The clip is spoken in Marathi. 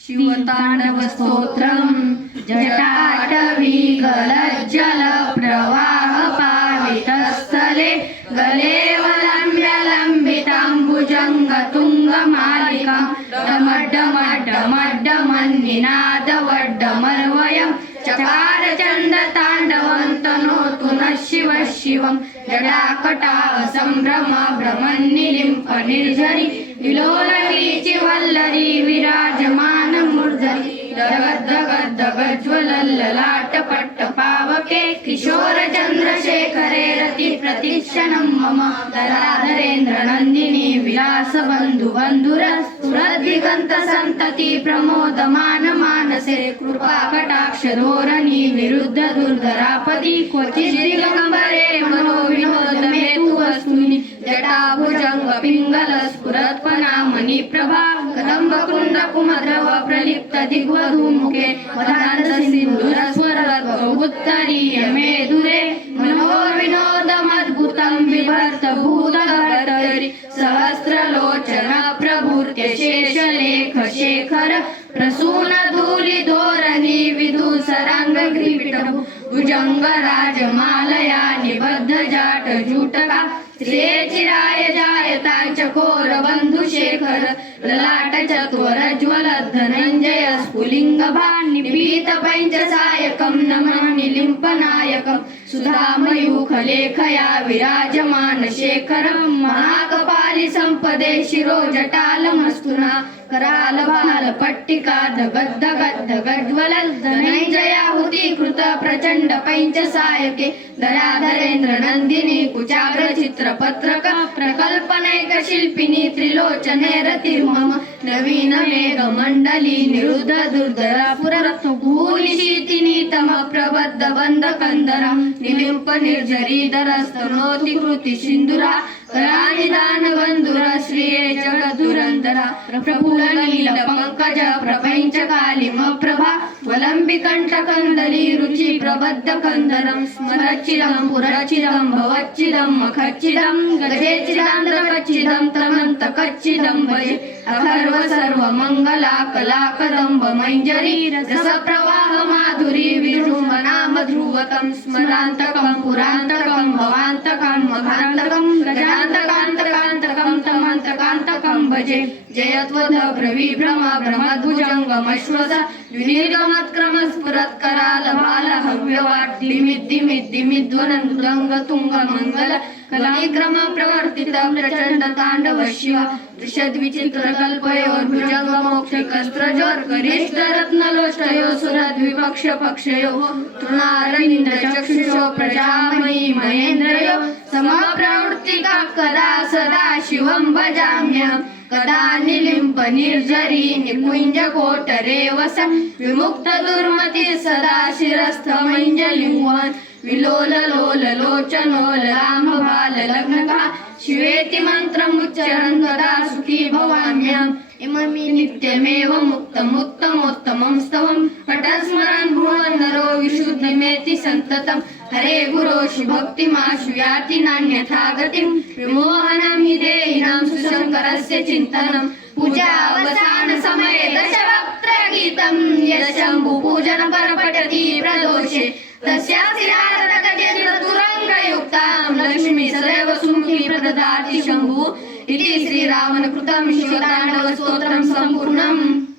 शिवतांडव स्तोत्रम जटाटवी गलज्जल प्रवाह पावितस्थले गलेवलम्ब्य लम्बिताम्बुजंग तुंगमालिकां डमड्डमड्डमड्डमन्निनादवड्डमर्वयं चकार चंड तांडवं तनोतु नः शिवः शिवं जटाकटा संभ्रम भ्रमन्निलिम्प निर्झरी विलोलवीचि वल्लरी विराजमान मूर्धनि दगद्दगद्दगज्ज्वलल्ललाट पट्टपावके किशोर चंद्रशेखरे रति प्रतिक्षणं मम धराधरेन्द्र नंदिनी विलास बंधु बंधुर सुरदिगंत संतति प्रमोदमान मानसे कृपा कटाक्ष धोरणी विरुद्ध दुर्धरापदी क्वचित् दिगंबरे मनोविनोद हेतु वस्तुनि जटाभुजंग पिंगल स्फुरत्पना मणिप्रभा कदंब कुंड कुमद्रव प्रलिप्त दिग्वधूमुखे मदान्त सिंधुर स्वरत्व उत्तरीय मेधुरे मनोविनोदमद्भुतं बिभर्त भूतभर्तरि सहस्रलोचन प्रभूर्त्य शेषलेख शेखर प्रसून धूलि धोरणी विदूसरांग ग्रीवित भुजंग राजमालया निबद्ध जाट जूटका श्रेयचिराय जायता चकोर बंधु शेखर ललाट चत्वर ज्वल धनंजय स्फुलिंग निपीत पंच सायकं नमामि लिंपनायकं सुधामयूख लेखया विराजमान शेखरं महाकपालि संपदे शिरो जटालमस्तुना कराल भाल पट्टिका धगद्दगद्दगज्ज्वल धनंजयाहुति कृत प्रचंड पंच सायके धराधरेन्द्र नंदिनी कुचाग्र चित्रपत्रक प्रकल्पनैक शिल्पिनी त्रिलोचने रतिर्मम नवीन मेघ मंडली निरुद्ध दुर्धरा पुररत्न भूनिशीतिनी तम प्रबद्ध बंध कंदरा निलिंप निर्झरीधर स्तनोति कृति सिंधुरा करानिदान बंधुरा श्रिये जगदुरंदरा प्रफुल्ल नील पंकज प्रपंच कालिम प्रभा वलंबि कंठ कंदली रुचि प्रबद्ध कंदरं स्मरचिदं पुरचिदं भवच्चिदं मखच्चिदं गजेचिदांध्र कच्चिदं तमंत कच्चिदं भजे अखर्व सर्व मंगला कला कदंब मंजरी रस प्रवाह माधुरी विजृंभणा मध्रुवकं स्मरांतकं पुरांतकं भवांतकं मघांतकं गजांतकांतकांतकं तमंतकांतकं भजे जयत्वद प्रविभ्रम भ्रमद्भुजंगमश्वस विनिर्गमत्क्रम स्फुरत्कराल बाल हव्यवाट दिमिद्दिमिद्दिमिद्ध्वनन् मृदंग तुंग मंगल कलाक्रम प्रवर्तित प्रचंड तांडव शिव दृश्यद्विचित्र कल्पयोर्भुजंग मोक्षकस्त्रजोर गरिष्ठ रत्नलोष्टयो सुरद्विपक्ष पक्षयो तृणारविंद चक्षुषो प्रजामयी महेन्द्रयो समप्रवृत्तिका कदा सदा शिवं भजाम्यहम् कदा निलिंप निर्झरी निकुंज कोटरे वस विमुक्त दुर्मती सदा शिरस्थ मंजलिंवन विलोल लोल लोचनो राम बाल लग्नका शिवेति मंत्रमुच्चरन् कदा सुखी भवाम्यहम् इममि नित्यमेव मुक्तमुत्तमोत्तमं स्तवं पठस्मरन् भुवनरो विशुद्धिमेति सन्ततं हरे गुरो भक्तिमाशु याति नान्यथा गतिं विमोहनं हि देहिनां सुशङ्करस्य चिन्तनं पूजावसान समये दशवक्त्र गीतं यशम्भु पूजन परपठति प्रदोषे तस्यासिरारत गजेन्द्र तुरङ्गयुक्तां लक्ष्मी सदैव सुमुखी प्रददाति शम्भु इति श्रीरावण कृतं शिवताण्डव स्तोत्रं सम्पूर्णम्।